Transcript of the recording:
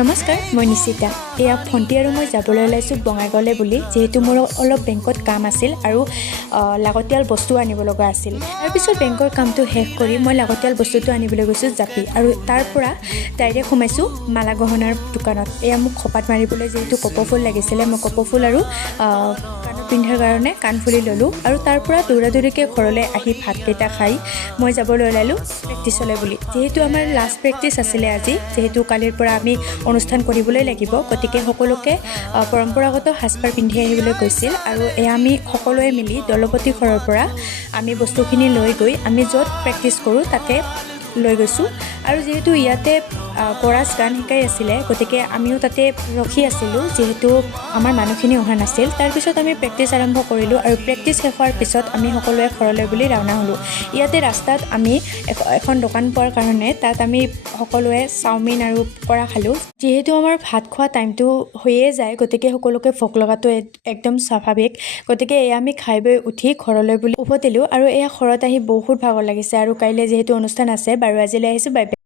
নমস্কাৰ, মই নিশিতা। এয়া ভণ্টি আৰু মই যাবলৈ ওলাইছোঁ বঙাইগাঁৱলৈ বুলি, যিহেতু মোৰ অলপ বেংকত কাম আছিল আৰু লাগতিয়াল বস্তু আনিব লগা আছিল। তাৰপিছত বেংকৰ কামটো শেষ কৰি মই লাগতিয়াল বস্তুটো আনিবলৈ গৈছোঁ জাপি, আৰু তাৰ পৰা ডাইৰেক্ট সোমাইছোঁ মালা গহনাৰ দোকানত। এয়া মোক খোপাত মাৰিবলৈ যিহেতু কপৌফুল লাগিছিলে, মই কপৌফুল আৰু কাণত পিন্ধাৰ কাৰণে কাণফুলি ল'লোঁ, আৰু তাৰ পৰা দৌৰা দৌৰিকৈ ঘৰলৈ আহি ভাতকেইটা খাই মই যাবলৈ ওলালোঁ প্ৰেক্টিচলৈ বুলি। যিহেতু আমাৰ লাষ্ট প্ৰেক্টিচ আছিলে আজি, যিহেতু কালিৰ পৰা আমি অনুষ্ঠান কৰিবলৈ লাগিব, গতিকে সকলোকে পৰম্পৰাগত সাজপাৰ পিন্ধি আহিবলৈ কৈছিল। আৰু এয়া আমি সকলোৱে মিলি দলপতি ঘৰৰ পৰা আমি বস্তুখিনি লৈ গৈ আমি য'ত প্ৰেক্টিচ কৰোঁ তাতে লৈ গৈছোঁ। আৰু যিহেতু ইয়াতে কোৰাছ গান শিকাই আছিলে, গতিকে আমিও তাতে ৰখি আছিলোঁ, যিহেতু আমাৰ মানুহখিনি অহা নাছিল। তাৰপিছত আমি প্ৰেক্টিচ আৰম্ভ কৰিলোঁ, আৰু প্ৰেক্টিচ শেষ হোৱাৰ পিছত আমি সকলোৱে ঘৰলৈ বুলি ৰাওনা হ'লোঁ। ইয়াতে ৰাস্তাত আমি এখন দোকান পোৱাৰ কাৰণে তাত আমি সকলোৱে চাওমিন আৰু পকৰা খালোঁ। যিহেতু আমাৰ ভাত খোৱা টাইমটো হৈয়ে যায়, গতিকে সকলোকে ভোক লগাটো একদম স্বাভাৱিক। গতিকে এয়া আমি খাই বৈ উঠি ঘৰলৈ বুলি উভতিলোঁ, আৰু এয়া ঘৰত আহি বহুত ভাগৰ লাগিছে। আৰু কাইলৈ যিহেতু অনুষ্ঠান আছে, বাৰু আজিলৈ আহিছোঁ, বাই বাই।